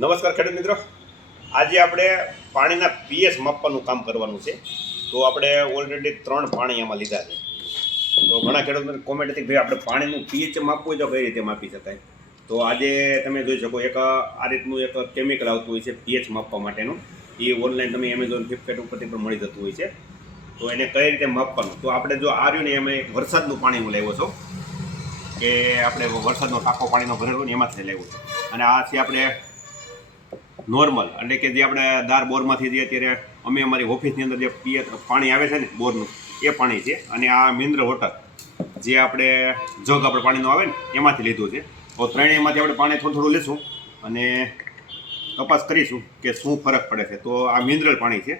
નમસ્કાર ખેડૂત મિત્રો, આજે આપણે પાણીના પીએચ માપવાનું કામ કરવાનું છે. તો આપણે ઓલરેડી 3 પાણી એમાં લીધા છે. તો ઘણા ખેડૂતોને કોમેન્ટ હતી કે ભાઈ આપણે પાણીનું પીએચ માપવું હોય તો કઈ રીતે માપી શકાય. તો આજે તમે જોઈ શકો એક આ રીતનું એક કેમિકલ આવતું હોય છે પીએચ માપવા માટેનું. એ ઓનલાઈન તમે એમેઝોન ફ્લિપકાર્ટ ઉપરથી પણ મળી જતું હોય છે. તો એને કઈ રીતે માપવાનું, તો આપણે જો આ રહ્યું ને એમાં વરસાદનું પાણી હું લાવ્યો છું કે આપણે વરસાદનો ટાંકો પાણીનો ભરેલો ને એમાંથી લાવ્યો છું. અને આ છે આપણે નોર્મલ, એટલે કે જે આપણે દાર બોરમાંથી જે અત્યારે અમે અમારી ઓફિસની અંદર જે પાણી આવે છે ને બોરનું, એ પાણી છે. અને આ મિનરલ વોટર જે આપણે જગ આપણે પાણીનું આવે ને એમાંથી લીધું છે. તો ત્રણેયમાંથી આપણે પાણી થોડું થોડું લઈશું અને તપાસ કરીશું કે શું ફરક પડે છે. તો આ મિનરલ પાણી છે,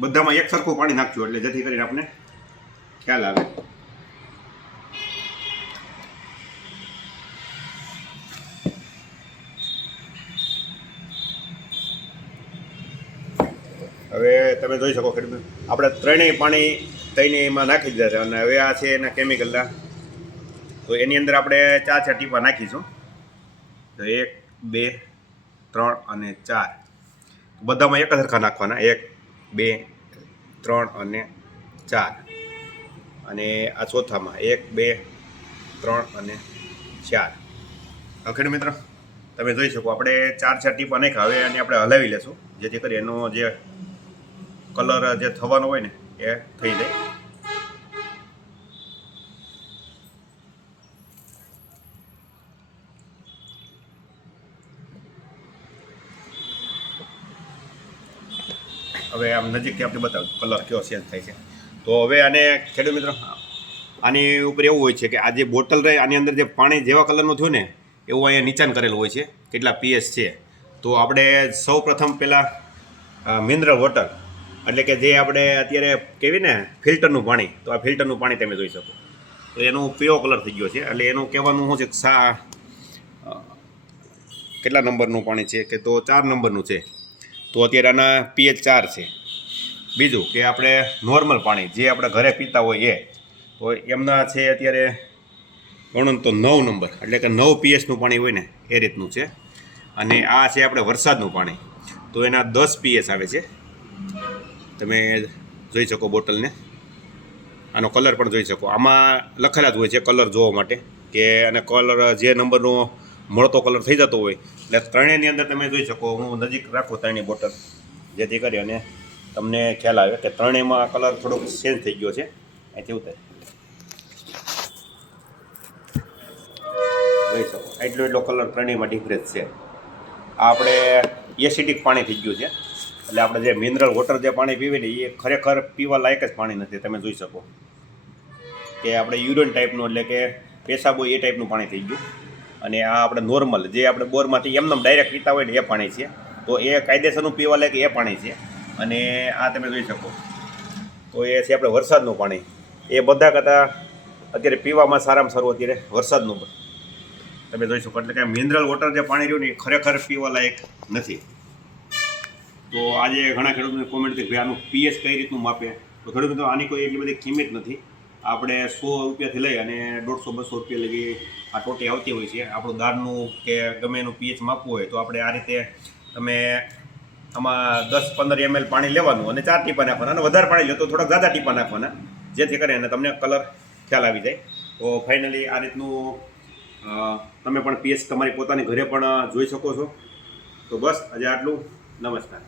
બધામાં એક સરખું પાણી નાખજો એટલે જેથી કરીને આપણે ખ્યાલ આવે. હવે તમે જોઈ શકો ખેડૂત, આપણે ત્રણેય પાણી એમાં નાખી દીધા છે. અને હવે આ છે એના કેમિકલના. તો એની અંદર આપણે 4 ટીપા નાખીશું. તો 1, 2, 3 અને 4 બધામાં એક સરખા નાખવાના. 1, 2, 3 અને 4. અને આ ચોથામાં 1, 2, 3 અને 4. ખેડૂત મિત્રો, તમે જોઈ શકો આપણે 4 ટીપા નાખ્યા. હવે અને આપણે હલાવી લેશું જેથી કરી એનો જે કલર જે થવાનો હોય ને એ થઈ જાય. હવે આમ નજીકથી આપણે બતાવું કલર કયો ચેન્જ થાય છે. તો હવે આને ખેડૂત મિત્રો, આની ઉપર એવું હોય છે કે આ જે બોટલ રહે આની અંદર જે પાણી જેવા કલરનું થયું ને એવું અહીંયા નીચાણ કરેલું હોય છે કેટલા પીએચ છે. તો આપણે સૌ પ્રથમ પહેલાં મિનરલ વોટર, એટલે કે જે આપણે અત્યારે કહેવી ને ફિલ્ટરનું પાણી, તો આ ફિલ્ટરનું પાણી તમે જોઈ શકો. તો એનું પીળો કલર થઈ ગયો છે. એટલે એનું કહેવાનું શું છે કે કેટલા નંબરનું પાણી છે, કે તો 4 નંબરનું છે. તો અત્યારે આના પીએચ 4 છે. બીજું કે આપણે નોર્મલ પાણી જે આપણે ઘરે પીતા હોય એ, તો એમના છે અત્યારે ગણો તો 9 નંબર, એટલે કે 9 પીએચનું પાણી હોય ને એ રીતનું છે. અને આ છે આપણે વરસાદનું પાણી, તો એના 10 પીએચ આવે છે. તમે જોઈ શકો બોટલને, આનો કલર પણ જોઈ શકો. આમાં લખેલા જ હોય છે કલર જોવા માટે કે અને કલર જે નંબરનો મળતો કલર થઈ જતો હોય. એટલે ત્રણેયની અંદર તમે જોઈ શકો, હું નજીક રાખું ત્રણેય બોટલ જેથી કરી અને તમને ખ્યાલ આવે કે ત્રણેયમાં કલર થોડોક ચેન્જ થઈ ગયો છે. અહીંથી ઉતાર જોઈ શકો, એટલો કલર ત્રણેયમાં ડિફરન્સ છે. આ આપણે એસિડિક પાણી થઈ ગયું છે. એટલે આપણે જે મિનરલ વોટર જે પાણી પીવે ને એ ખરેખર પીવા લાયક જ પાણી નથી. તમે જોઈ શકો કે આપણે યુરિન ટાઈપનું, એટલે કે પેશાબ હોય એ ટાઈપનું પાણી થઈ ગયું. અને આ આપણે નોર્મલ જે આપણે બોરમાંથી એમને ડાયરેક્ટ પીતા હોય ને એ પાણી છે. તો એ કાયદેસરનું પીવા લાયક એ પાણી છે. અને આ તમે જોઈ શકો તો એ છે આપણે વરસાદનું પાણી. એ બધા કરતાં અત્યારે પીવામાં સારામાં સારું અત્યારે વરસાદનું તમે જોઈ શકો. એટલે કે મિનરલ વોટર જે પાણી રહ્યું ને એ ખરેખર પીવા લાયક નથી. તો આજે ઘણા ખેડૂતોને કોમેન્ટ કરી ભાઈ આનું પીએચ કઈ રીતનું માપે. તો ખેડૂતો આની કોઈ એટલી બધી કિંમત નથી. આપણે 100 રૂપિયાથી લઈ અને 150-200 રૂપિયા લગી આ ટોટી આવતી હોય છે. આપણું દાળનું કે ગમે એનું પીએચ માપવું હોય તો આપણે આ રીતે તમે આમાં 10-15 ml પાણી લેવાનું અને 4 ટીપા નાખવાના. અને વધારે પાણી લો તો થોડાક જ્યાદા ટીપા નાખવાના જેથી કરીને તમને કલર ખ્યાલ આવી જાય. તો ફાઇનલી આ રીતનું તમે પણ પીએચ તમારી પોતાની ઘરે પણ જોઈ શકો છો. તો બસ આજે આટલું. નમસ્કાર.